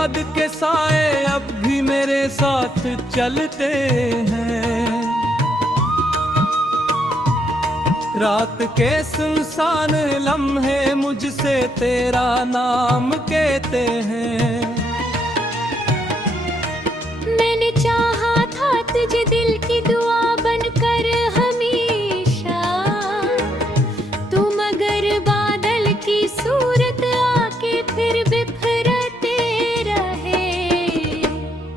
याद के साए अब भी मेरे साथ चलते हैं। रात के सुनसान लम्हे मुझसे तेरा नाम कहते हैं। मैंने चाहा था तुझे दिल की दुआ बनकर हमेशा, तू मगर बादल की सूरत आके फिर बिखरते रहे।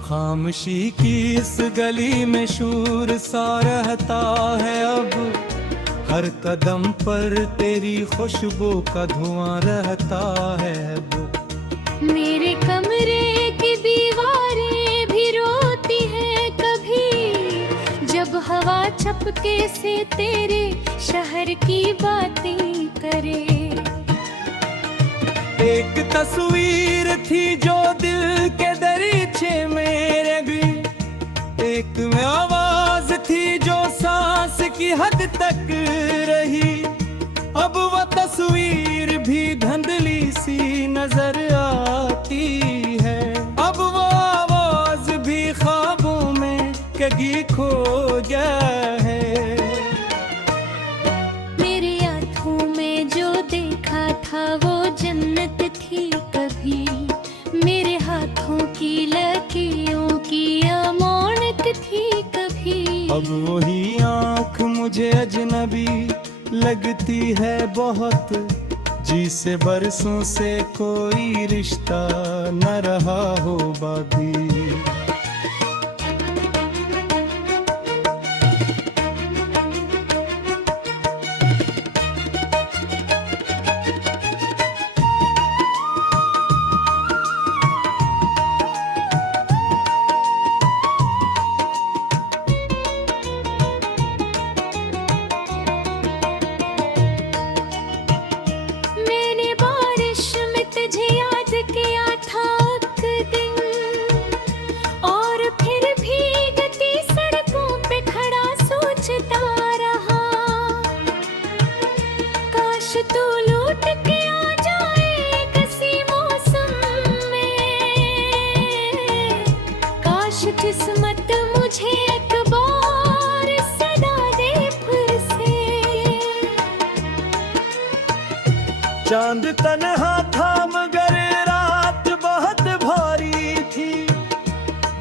खामोशी की इस गली में शूर सा रहता है अब, हर कदम पर तेरी खुशबू का धुआं रहता है अब। मेरे कमरे की दीवारें भी रोती हैं कभी, जब हवा चपके से तेरे शहर की बातें करे। एक तस्वीर थी जो दिल के दरीचे में रह गई, एक में आवाज थी जो सांस की हद तक रही। अब वो तस्वीर भी धुंधली सी नजर आती है, अब वो आवाज भी ख्वाबों में कहीं खो गया है। मेरे आँखों में जो देखा था वो जन्नत थी कभी, मेरे हाथों की लकीरों की अमानत थी कभी। अब वही आँख मुझे अजनबी लगती है बहुत, जिसे बरसों से कोई रिश्ता न रहा हो बाकी। तू लौट के आ जाए किसी मौसम में, काश किस्मत मुझे एक बार सदा दे फिर से। चांद तन्हा था मगर रात बहुत भारी थी,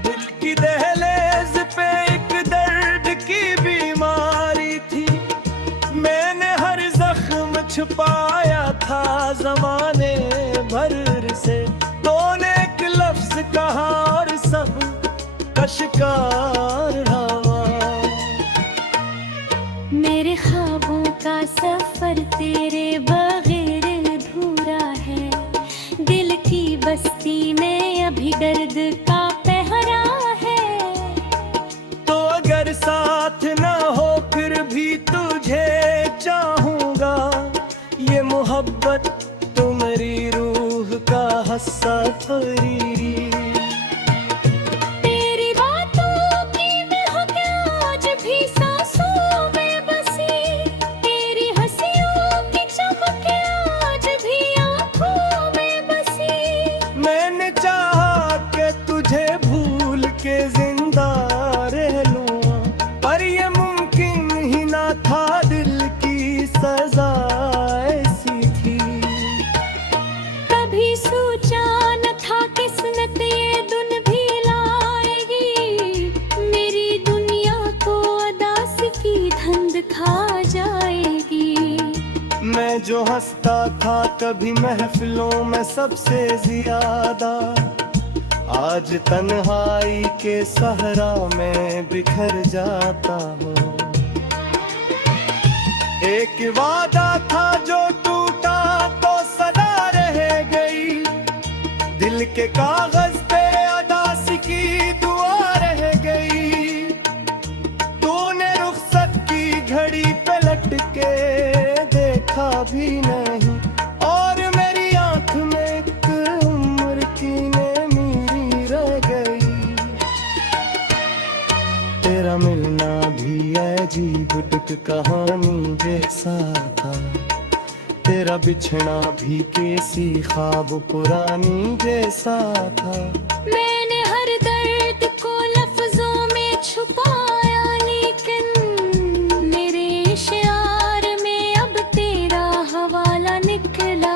दिल की दहलीज पे एक दर्द की बीमारी थी। मैंने हर जख्म छुपाया था जमाने भर से, तूने एक लफ्ज कहा और सब का शिकार रहा। मेरे ख्वाबों का सफर तेरे बगैर अधूरा है, दिल की बस्ती में अभी दर्द का पहरा है। तो अगर साथ ना हो फिर भी तुझे चाहूंगा, ये मोहब्बत तुम्हारी रूह का हस्सा फरीरी। तेरी बातों की महक आज भी सांसों में बसी, तेरी हंसियों की चमक आज भी आंखों में बसी। मैंने चाहा कि तुझे भूल के जिंदा रह लूं, पर ये मुमकिन ही ना था, दिल की सजा ऐसी थी। कभी सोचा न था किस्मत ये दुन भी लाएगी, मेरी दुनिया को अदास की धंध खा जाएगी। मैं जो हंसता था कभी महफिलों में सबसे ज्यादा, आज तन्हाई के सहरा में बिखर जाता हूँ। एक वादा था जो टूटा तो सदा रह गई, दिल के कागज पे अदासी की दुआ रह गई। तूने रुखसत की घड़ी पे लट के देखा भी नहीं, और मेरी आंख में एक उम्र की नेमी रह गई। तेरा मिलना भी अजीब टुक कहानी जैसा था, तेरा बिछड़ा भी कैसी ख्वाब पुरानी जैसा था। मैंने हर दर्द को लफ्जों में छुपाया, लेकिन मेरे इशार में अब तेरा हवाला निकला।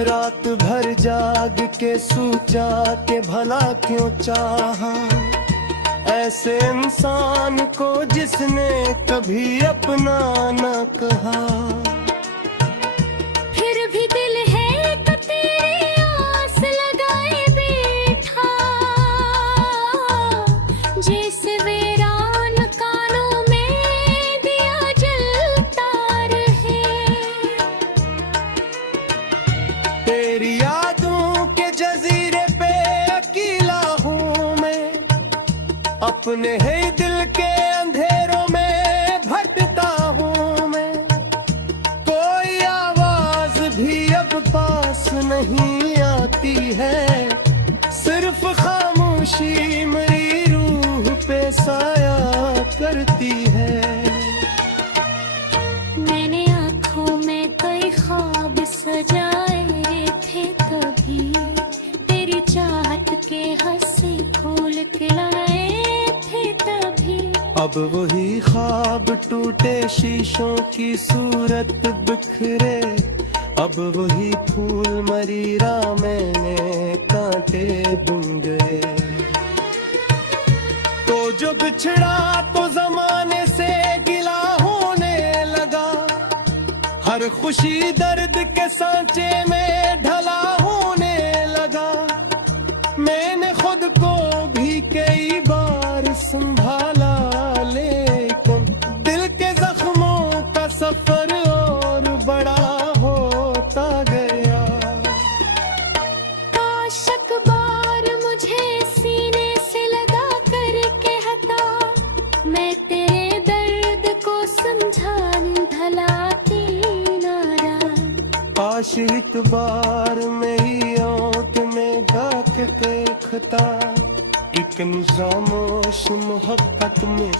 रात भर जाग के सोचा के भला क्यों चाहा ऐसे इंसान को जिसने कभी अपना न कहा। फिर भी दिल है तो तेरी आस लगाए बैठा, जैसे वीरान कानों में दिया जलता रहे। तेरी यादों के जजीरे पे अकेला हूँ मैं, अपने ही दिल के अंधेरों में भटकता हूँ मैं। कोई आवाज भी अब पास नहीं आती है, सिर्फ खामोशी मेरी रूह पे साया करती है। मैंने आँखों में कई ख्वाब सजाए थे तभी, तेरी चाहत के हंसी फूल खिलाए थे तभी। अब वही ख्वाब टूटे शीशों की सूरत बिखरे, अब वही फूल मरीरा मैंने कांटे बुन गए। तो जो बिछड़ा तो जमाने से गिला होने लगा, हर खुशी दर्द के सांचे में ढला होने लगा। मैंने खुद को भी कई बार संभाला, लेकिन दिल के जख्मों का सफर और बड़ा होता गया। काश अखबार मुझे सीने से लगा कर कहता, मैं तेरे दर्द को समझा ढलाती नारा। आश एक बार मेरी आँख में डाक देखता, एक निज़ामोश मोहब्बत में